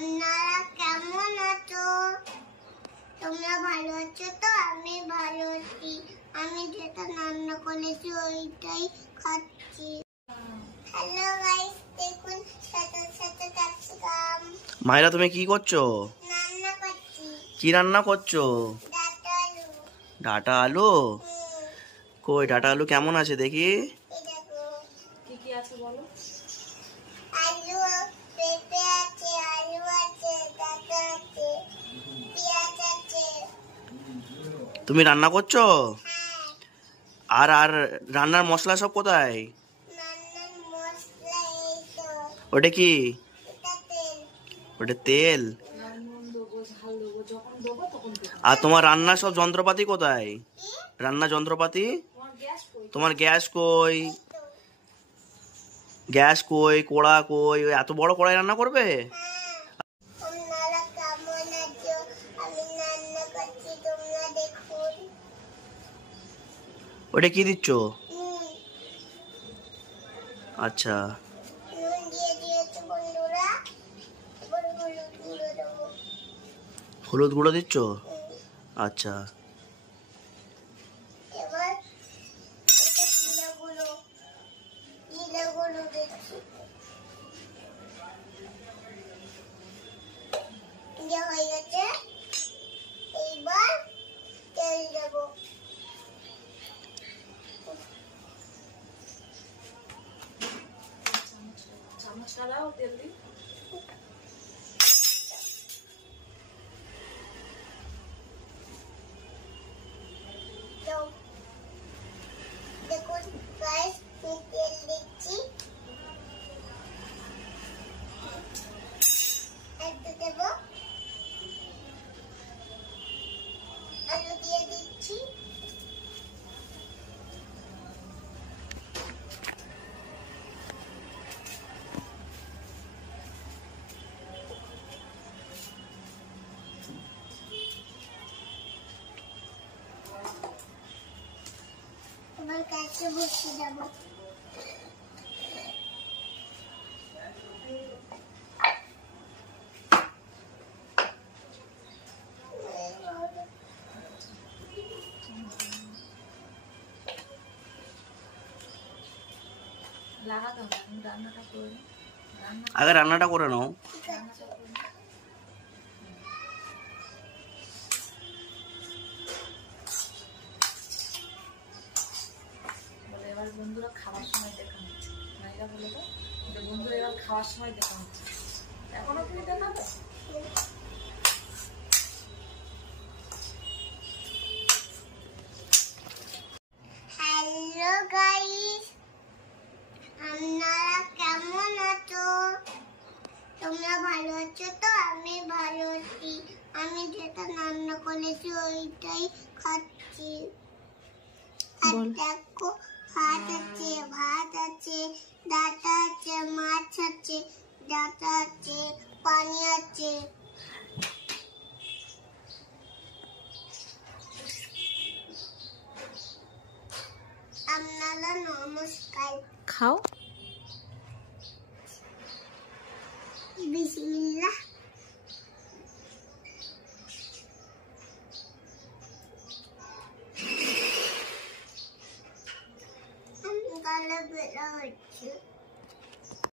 আপনারা কেমন আছো? তোমরা ভালো আছো তো? আমি ভালো আছি। আমি যেটা রান্না করেছি ওইটাই খাচ্ছি। হ্যালো গাইস, দেখুন সাথে সাথে ক্যাপসিকাম। মায়েরা তুমি কি করছো? রান্না করছি। কি রান্না করছো? ডাটা আলু। ডাটা আলু? কই ডাটা আলু কেমন আছে দেখি? এই দেখো। কি কি আছে বলো? আলু, পেঁপে আছে, আলু আছে, ডাটা আছে, পেঁয়াজ আছে। তুমি রান্না করছো? হ্যাঁ। আর আর রান্নার মশলা সব কোথায়? রান্নার মশলা এই তো। ওটা কি? এটা তেল। ওটা তেল? নুন দেবো, ঝাল দেবো, যখন দেবো তখন দেবো। আর তোমার রান্নার সব যন্ত্রপাতি কোথায়? রান্না যন্ত্রপাতি? তোমার গ্যাস কই? তোমার গ্যাস কই? এই তো। গ্যাস কই? কড়া কই? ওই এত বড় কড়াই রান্না করবে? আপনারা কেমন আছো? আমি রান্না করছি, তোমরা দেখুন। ওটা কি দিচ্ছ? নুন। আচ্ছা। নুন দিয়ে দিয়েছি বন্ধুরা। এবার হলুদ গুঁড়ো দেবো। হলুদ গুঁড়ো দিচ্ছ? আচ্ছা। এবার এটা জিরে গুঁড়ো দিচ্ছি। দিয়ে হয়ে গেছে। এইবার তেল দেবো। চামচ ছাড়াও তেল দিই। দাও। দেখুন গাইস, আমি তেল দিচ্ছি। একটু দেবো। আলু দিয়ে দিচ্ছি। এবার গ্যাসে বসিয়ে দেবো। লাগাতে হবে, আমি রান্নাটা করে নিই। আগে রান্নাটা করে নাও। রান্নাটা করে নিই। বলে এবার বন্ধুরা খাওয়ার সময় দেখা হচ্ছে। মাইরা বলে তো যে বন্ধুরা এবার খাওয়ার সময় দেখা হচ্ছে। এখনো তুমি দেখাবে? হ্যালো গাইস, আপনারা কেমন আছো? তোমরা ভালো আছো তো? আমি ভালো আছি। আমি যেটা রান্না করেছি ওইটাই খাচ্ছি। আর দেখো, ভাত আছে, ডাটা আছে, মাছ আছে, ডাটা